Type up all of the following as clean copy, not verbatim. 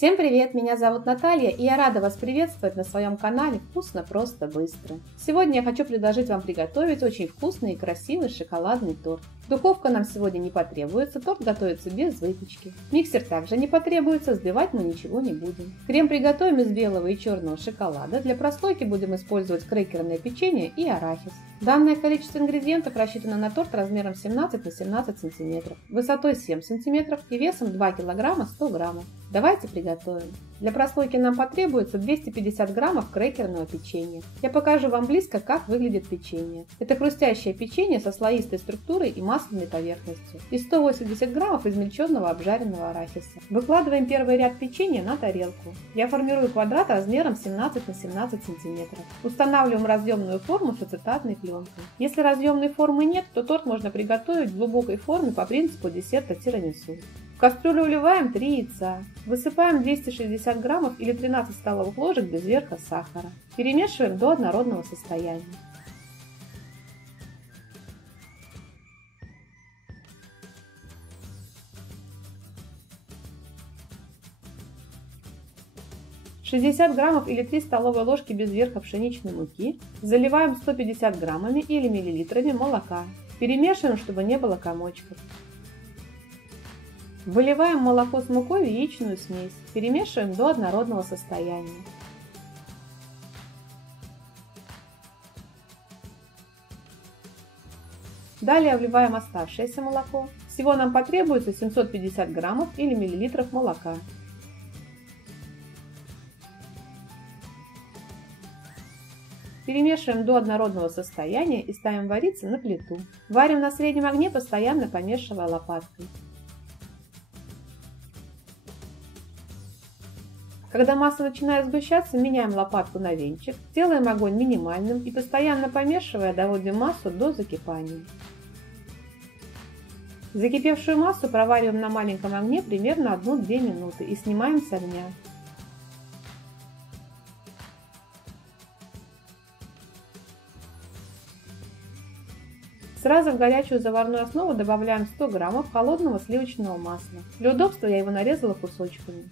Всем привет, меня зовут Наталья, и я рада вас приветствовать на своем канале «Вкусно, просто, быстро». Сегодня я хочу предложить вам приготовить очень вкусный и красивый шоколадный торт. Духовка нам сегодня не потребуется, торт готовится без выпечки. Миксер также не потребуется, взбивать мы ничего не будем. Крем приготовим из белого и черного шоколада. Для прослойки будем использовать крекерное печенье и арахис. Данное количество ингредиентов рассчитано на торт размером 17 на 17 см, высотой 7 см и весом 2 кг 100 граммов. Давайте приготовим. Для прослойки нам потребуется 250 граммов крекерного печенья. Я покажу вам близко, как выглядит печенье. Это хрустящее печенье со слоистой структурой и масляной поверхностью. И 180 граммов измельченного обжаренного арахиса. Выкладываем первый ряд печенья на тарелку. Я формирую квадрат размером 17 на 17 см. Устанавливаем разъемную форму с ацетатной пленкой. Если разъемной формы нет, то торт можно приготовить в глубокой форме по принципу десерта тирамису. В кастрюлю вливаем 3 яйца. Высыпаем 260 граммов или 13 столовых ложек без верха сахара. Перемешиваем до однородного состояния. – 60 граммов или 3 столовые ложки без верха пшеничной муки заливаем 150 граммами или миллилитрами молока. Перемешиваем, чтобы не было комочков. Выливаем молоко с мукой в яичную смесь. Перемешиваем до однородного состояния. Далее вливаем оставшееся молоко. Всего нам потребуется 750 граммов или миллилитров молока. Перемешиваем до однородного состояния и ставим вариться на плиту. Варим на среднем огне, постоянно помешивая лопаткой. Когда масса начинает сгущаться, меняем лопатку на венчик, делаем огонь минимальным и постоянно помешивая доводим массу до закипания. Закипевшую массу провариваем на маленьком огне примерно 1-2 минуты и снимаем с огня. Сразу в горячую заварную основу добавляем 100 граммов холодного сливочного масла. Для удобства я его нарезала кусочками.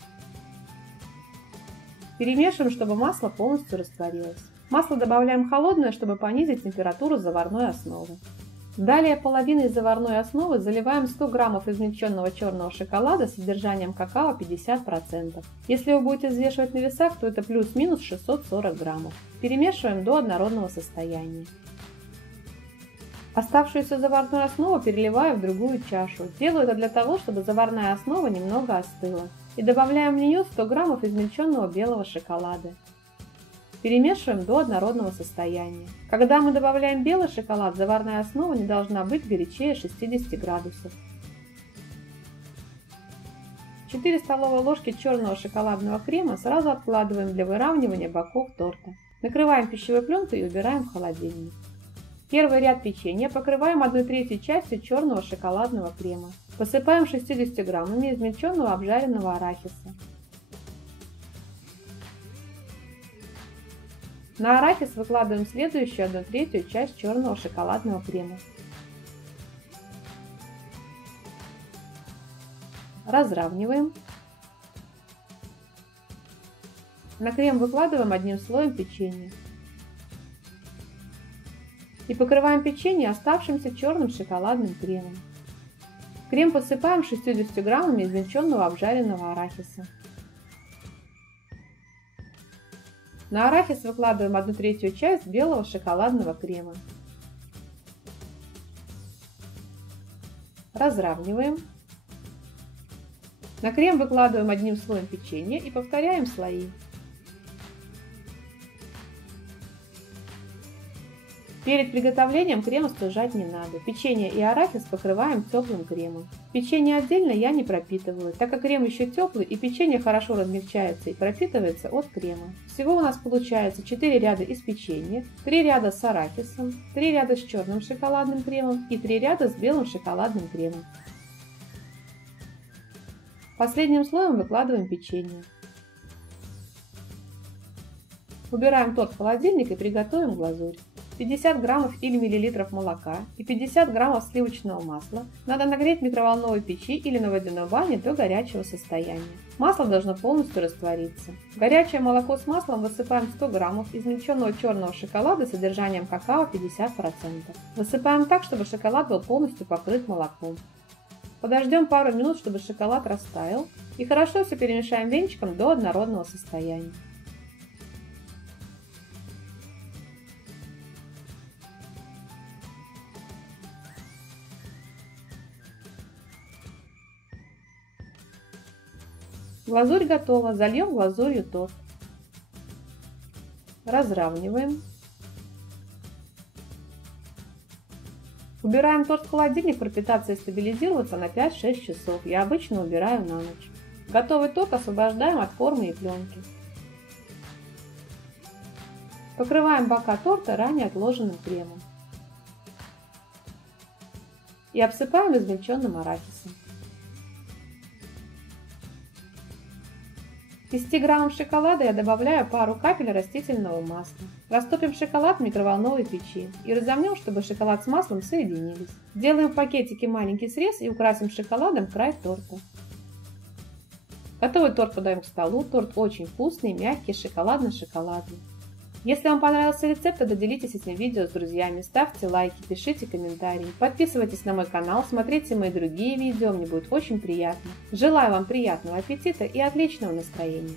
Перемешиваем, чтобы масло полностью растворилось. Масло добавляем холодное, чтобы понизить температуру заварной основы. Далее половиной заварной основы заливаем 100 граммов измельченного черного шоколада с содержанием какао 50%. Если вы будете взвешивать на весах, то это плюс-минус 640 граммов. Перемешиваем до однородного состояния. Оставшуюся заварную основу переливаю в другую чашу. Делаю это для того, чтобы заварная основа немного остыла. И добавляем в нее 100 граммов измельченного белого шоколада. Перемешиваем до однородного состояния. Когда мы добавляем белый шоколад, заварная основа не должна быть горячее 60 градусов. 4 столовые ложки черного шоколадного крема сразу откладываем для выравнивания боков торта. Накрываем пищевой пленкой и убираем в холодильник. Первый ряд печенья покрываем 1/3 частью черного шоколадного крема. Посыпаем 60 граммами измельченного обжаренного арахиса. На арахис выкладываем следующую 1/3 часть черного шоколадного крема. Разравниваем. На крем выкладываем одним слоем печенье. И покрываем печенье оставшимся черным шоколадным кремом. Крем посыпаем 60 граммами измельченного обжаренного арахиса. На арахис выкладываем 1/3 часть белого шоколадного крема. Разравниваем. На крем выкладываем одним слоем печенье и повторяем слои. Перед приготовлением крем остужать не надо. Печенье и арахис покрываем теплым кремом. Печенье отдельно я не пропитываю, так как крем еще теплый и печенье хорошо размягчается и пропитывается от крема. Всего у нас получается 4 ряда из печенья, 3 ряда с арахисом, 3 ряда с черным шоколадным кремом и 3 ряда с белым шоколадным кремом. Последним слоем выкладываем печенье. Убираем торт в холодильник и приготовим глазурь. 50 граммов или миллилитров молока и 50 граммов сливочного масла надо нагреть в микроволновой печи или на водяной бане до горячего состояния. Масло должно полностью раствориться. В горячее молоко с маслом высыпаем 100 граммов измельченного черного шоколада с содержанием какао 50%. Высыпаем так, чтобы шоколад был полностью покрыт молоком. Подождем пару минут, чтобы шоколад растаял, и хорошо все перемешаем венчиком до однородного состояния. Глазурь готова, зальем глазурью торт. Разравниваем. Убираем торт в холодильник пропитаться и стабилизироваться на 5-6 часов. Я обычно убираю на ночь. Готовый торт освобождаем от формы и пленки. Покрываем бока торта ранее отложенным кремом. И обсыпаем измельченным арахисом. Из 10 граммов шоколада я добавляю пару капель растительного масла. Растопим шоколад в микроволновой печи и разомнем, чтобы шоколад с маслом соединились. Делаем в пакетике маленький срез и украсим шоколадом край торта. Готовый торт подаем к столу. Торт очень вкусный, мягкий, шоколадно-шоколадный. Если вам понравился рецепт, то делитесь этим видео с друзьями, ставьте лайки, пишите комментарии, подписывайтесь на мой канал, смотрите мои другие видео, мне будет очень приятно. Желаю вам приятного аппетита и отличного настроения!